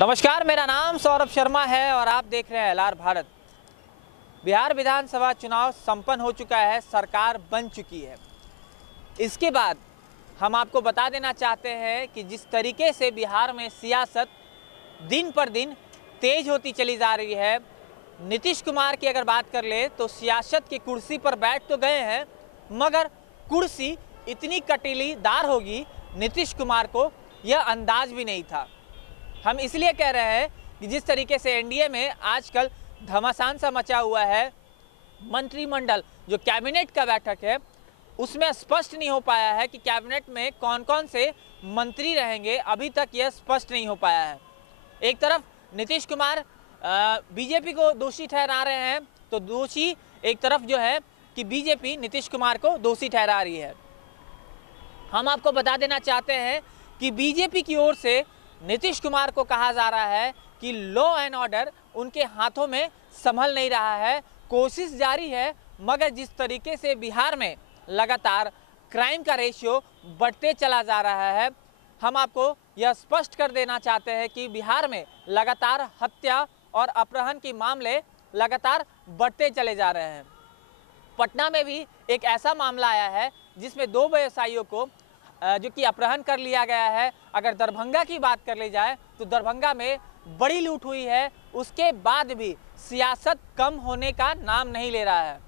नमस्कार, मेरा नाम सौरभ शर्मा है और आप देख रहे हैं एलआर भारत। बिहार विधानसभा चुनाव संपन्न हो चुका है, सरकार बन चुकी है। इसके बाद हम आपको बता देना चाहते हैं कि जिस तरीके से बिहार में सियासत दिन पर दिन तेज होती चली जा रही है। नीतीश कुमार की अगर बात कर ले तो सियासत की कुर्सी पर बैठ तो गए हैं, मगर कुर्सी इतनी कटीलीदार होगी नीतीश कुमार को यह अंदाज भी नहीं था। हम इसलिए कह रहे हैं कि जिस तरीके से एनडीए में आजकल घमासान सा मचा हुआ है, मंत्रिमंडल जो कैबिनेट का बैठक है उसमें स्पष्ट नहीं हो पाया है कि कैबिनेट में कौन कौन से मंत्री रहेंगे। अभी तक यह स्पष्ट नहीं हो पाया है। एक तरफ नीतीश कुमार बीजेपी को दोषी ठहरा रहे हैं, तो दोषी एक तरफ जो है कि बीजेपी नीतीश कुमार को दोषी ठहरा रही है। हम आपको बता देना चाहते हैं कि बीजेपी की ओर से नीतीश कुमार को कहा जा रहा है कि लॉ एंड ऑर्डर उनके हाथों में संभल नहीं रहा है। कोशिश जारी है, मगर जिस तरीके से बिहार में लगातार क्राइम का रेशियो बढ़ते चला जा रहा है, हम आपको यह स्पष्ट कर देना चाहते हैं कि बिहार में लगातार हत्या और अपहरण के मामले लगातार बढ़ते चले जा रहे हैं। पटना में भी एक ऐसा मामला आया है जिसमें 2 व्यवसायियों को जो कि अपहरण कर लिया गया है। अगर दरभंगा की बात कर ली जाए तो दरभंगा में बड़ी लूट हुई है, उसके बाद भी सियासत कम होने का नाम नहीं ले रहा है।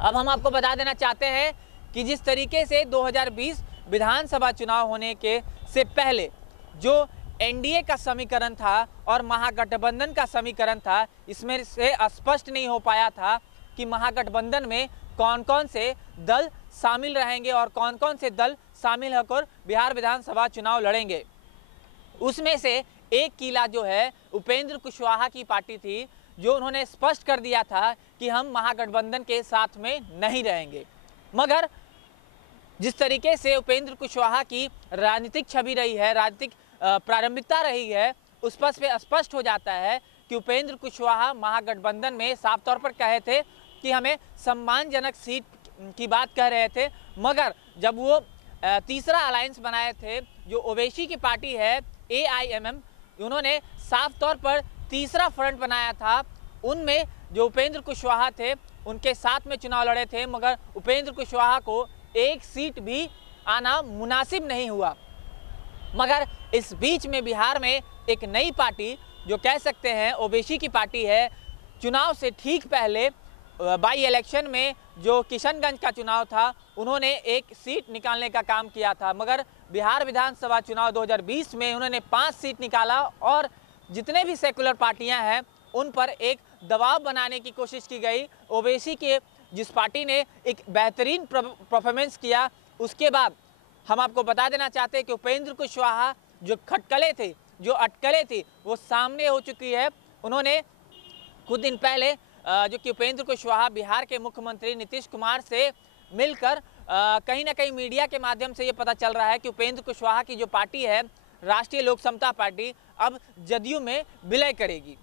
अब हम आपको बता देना चाहते हैं कि जिस तरीके से 2020 विधानसभा चुनाव होने के से पहले जो एनडीए का समीकरण था और महागठबंधन का समीकरण था, इसमें से स्पष्ट नहीं हो पाया था कि महागठबंधन में कौन कौन से दल शामिल रहेंगे और कौन कौन से दल शामिल होकर बिहार विधानसभा चुनाव लड़ेंगे। उसमें से एक किला जो है उपेंद्र कुशवाहा की पार्टी थी, जो उन्होंने स्पष्ट कर दिया था कि हम महागठबंधन के साथ में नहीं रहेंगे। मगर जिस तरीके से उपेंद्र कुशवाहा की राजनीतिक छवि रही है, राजनीतिक प्रारंभिकता रही है, उस पर से स्पष्ट हो जाता है कि उपेंद्र कुशवाहा महागठबंधन में साफ तौर पर कहे थे कि हमें सम्मानजनक सीट की बात कह रहे थे, मगर जब वो तीसरा अलायंस बनाए थे जो ओवैसी की पार्टी है AIMM, उन्होंने साफ तौर पर तीसरा फ्रंट बनाया था। उनमें जो उपेंद्र कुशवाहा थे उनके साथ में चुनाव लड़े थे, मगर उपेंद्र कुशवाहा को एक सीट भी आना मुनासिब नहीं हुआ। मगर इस बीच में बिहार में एक नई पार्टी जो कह सकते हैं ओवैसी की पार्टी है, चुनाव से ठीक पहले बाई इलेक्शन में जो किशनगंज का चुनाव था उन्होंने एक सीट निकालने का काम किया था, मगर बिहार विधानसभा चुनाव 2020 में उन्होंने 5 सीट निकाला और जितने भी सेकुलर पार्टियां हैं उन पर एक दबाव बनाने की कोशिश की गई। ओवैसी के जिस पार्टी ने एक बेहतरीन परफॉर्मेंस किया, उसके बाद हम आपको बता देना चाहते हैं कि उपेंद्र कुशवाहा जो खटकले थे, जो अटकलें थी, वो सामने हो चुकी है। उन्होंने कुछ दिन पहले जो कि उपेंद्र कुशवाहा बिहार के मुख्यमंत्री नीतीश कुमार से मिलकर कहीं ना कहीं मीडिया के माध्यम से ये पता चल रहा है कि उपेंद्र कुशवाहा की जो पार्टी है राष्ट्रीय लोक समता पार्टी, अब जदयू में विलय करेगी।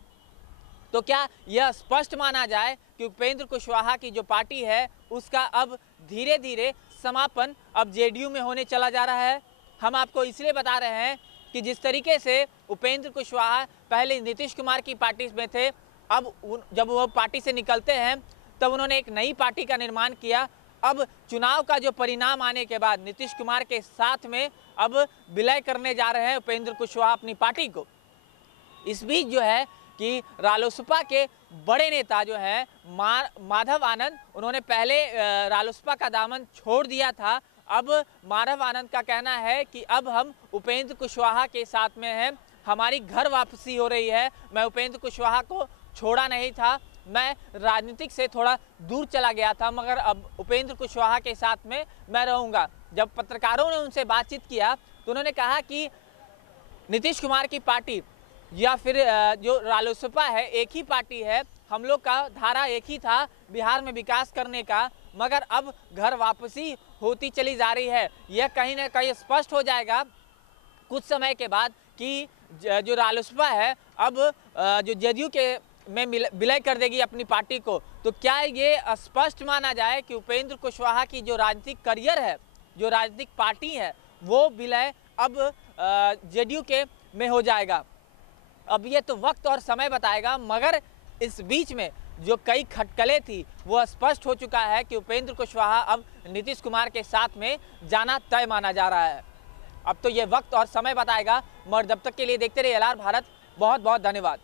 तो क्या यह स्पष्ट माना जाए कि उपेंद्र कुशवाहा की जो पार्टी है उसका अब धीरे धीरे समापन अब जेडीयू में होने चला जा रहा है? हम आपको इसलिए बता रहे हैं कि जिस तरीके से उपेंद्र कुशवाहा पहले नीतीश कुमार की पार्टी में थे, अब जब वो पार्टी से निकलते हैं तब उन्होंने एक नई पार्टी का निर्माण किया। अब चुनाव का जो परिणाम आने के बाद नीतीश कुमार के साथ में अब विलय करने जा रहे हैं उपेंद्र कुशवाहा अपनी पार्टी को। इस बीच जो है कि रालोसपा के बड़े नेता जो हैं माधव आनंद, उन्होंने पहले रालोसपा का दामन छोड़ दिया था। अब माधव आनंद का कहना है कि अब हम उपेंद्र कुशवाहा के साथ में हैं, हमारी घर वापसी हो रही है। मैं उपेंद्र कुशवाहा को छोड़ा नहीं था, मैं राजनीतिक से थोड़ा दूर चला गया था, मगर अब उपेंद्र कुशवाहा के साथ में मैं रहूँगा। जब पत्रकारों ने उनसे बातचीत किया तो उन्होंने कहा कि नीतीश कुमार की पार्टी या फिर जो रालोसपा है एक ही पार्टी है, हम लोग का धारा एक ही था बिहार में विकास करने का, मगर अब घर वापसी होती चली जा रही है। यह कहीं ना कहीं स्पष्ट हो जाएगा कुछ समय के बाद कि जो रालोसपा है अब जो जदयू के में विलय कर देगी अपनी पार्टी को। तो क्या ये स्पष्ट माना जाए कि उपेंद्र कुशवाहा की जो राजनीतिक करियर है, जो राजनीतिक पार्टी है, वो विलय अब जेडीयू के में हो जाएगा? अब ये तो वक्त और समय बताएगा, मगर इस बीच में जो कई खटकलें थी वो स्पष्ट हो चुका है कि उपेंद्र कुशवाहा अब नीतीश कुमार के साथ में जाना तय माना जा रहा है। अब तो ये वक्त और समय बताएगा, मगर जब तक के लिए देखते रहिए एलआर भारत। बहुत बहुत धन्यवाद।